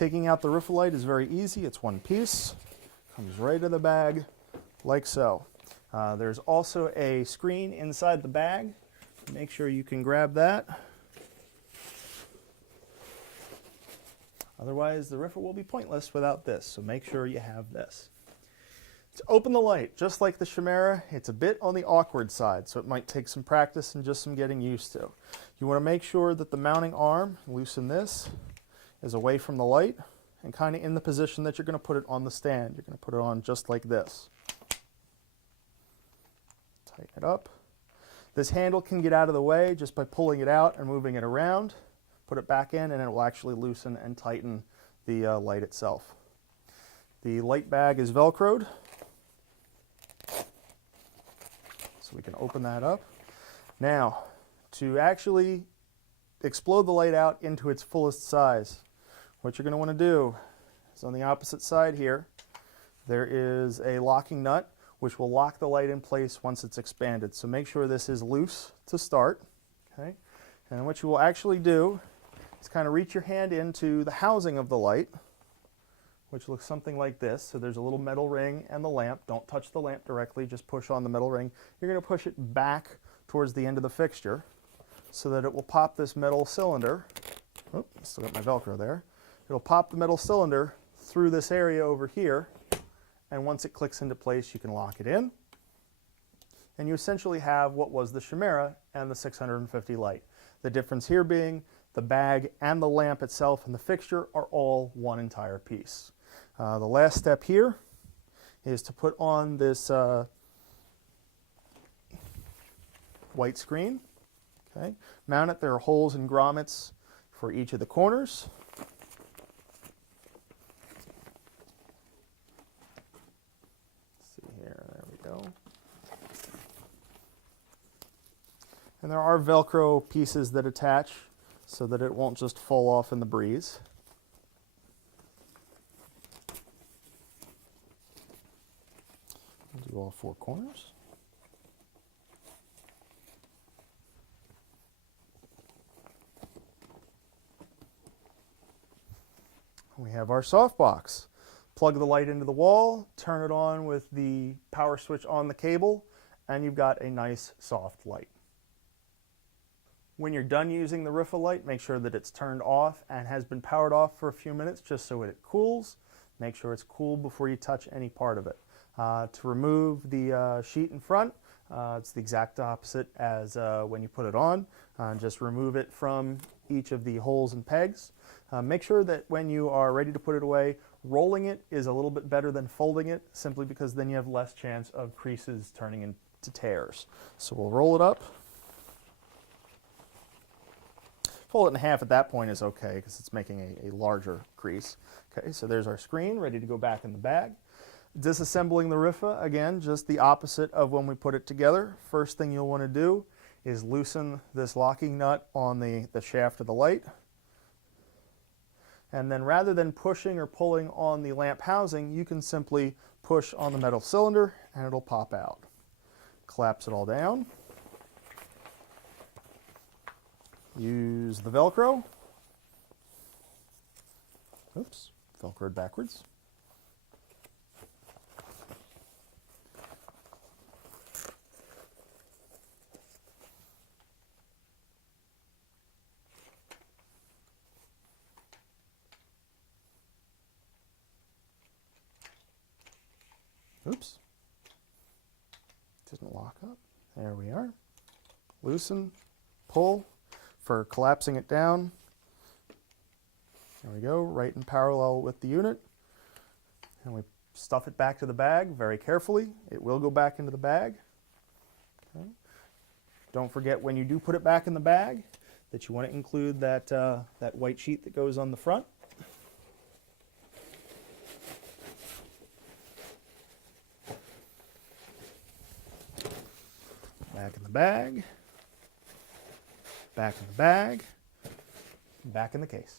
Taking out the Rifa light is very easy. It's one piece, comes right in the bag like so. There's also a screen inside the bag. Make sure you can grab that. Otherwise, the Rifa will be pointless without this, so make sure you have this. To open the light, just like the Chimera, it's a bit on the awkward side, so it might take some practice and just some getting used to. You want to make sure that the mounting arm, loosen this, is away from the light and kind of in the position that you're going to put it on the stand. You're going to put it on just like this. Tighten it up. This handle can get out of the way just by pulling it out and moving it around. Put it back in and it will actually loosen and tighten the light itself. The light bag is Velcroed, so we can open that up. Now, to actually explode the light out into its fullest size, what you're going to want to do is on the opposite side here, there is a locking nut which will lock the light in place once it's expanded. So make sure this is loose to start. Okay? And what you will actually do is kind of reach your hand into the housing of the light, which looks something like this. So there's a little metal ring and the lamp. Don't touch the lamp directly, just push on the metal ring. You're going to push it back towards the end of the fixture so that it will pop this metal cylinder. Oh, still got my Velcro there. It'll pop the metal cylinder through this area over here, and once it clicks into place, you can lock it in. And you essentially have what was the Chimera and the 650 light. The difference here being the bag and the lamp itself and the fixture are all one entire piece. The last step here is to put on this white screen. Okay. Mount it. There are holes and grommets for each of the corners. Let's see here. There we go. And there are Velcro pieces that attach so that it won't just fall off in the breeze. We'll do all four corners. We have our softbox. Plug the light into the wall, turn it on with the power switch on the cable, and you've got a nice soft light. When you're done using the Rifa light, make sure that it's turned off and has been powered off for a few minutes just so it cools. Make sure it's cool before you touch any part of it. To remove the sheet in front, it's the exact opposite as when you put it on. Just remove it from each of the holes and pegs. Make sure that when you are ready to put it away, rolling it is a little bit better than folding it, simply because then you have less chance of creases turning into tears. So we'll roll it up. Fold it in half at that point is okay because it's making a larger crease. Okay, so there's our screen ready to go back in the bag. Disassembling the Rifa, again, just the opposite of when we put it together. First thing you'll want to do is loosen this locking nut on the shaft of the light. And then rather than pushing or pulling on the lamp housing, you can simply push on the metal cylinder and it'll pop out. Collapse it all down. Use the Velcro. Oops, Velcroed backwards. Oops. Didn't lock up. There we are. Loosen, pull. For collapsing it down, there we go, right in parallel with the unit. And we stuff it back to the bag very carefully. It will go back into the bag. Okay. Don't forget when you do put it back in the bag that you want to include that, that white sheet that goes on the front. Back in the bag. Back in the bag, back in the case.